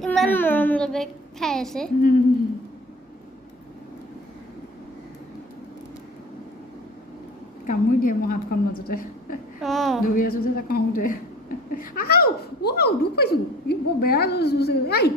ইমান মৰম লবে খাই আছে কামুৰি দিয়ে মোৰ হাতখন মাজতে ধৰি আছো যে খঙতে আও দুখ পাইছোঁ ই বৰ বেয়া জুচ এই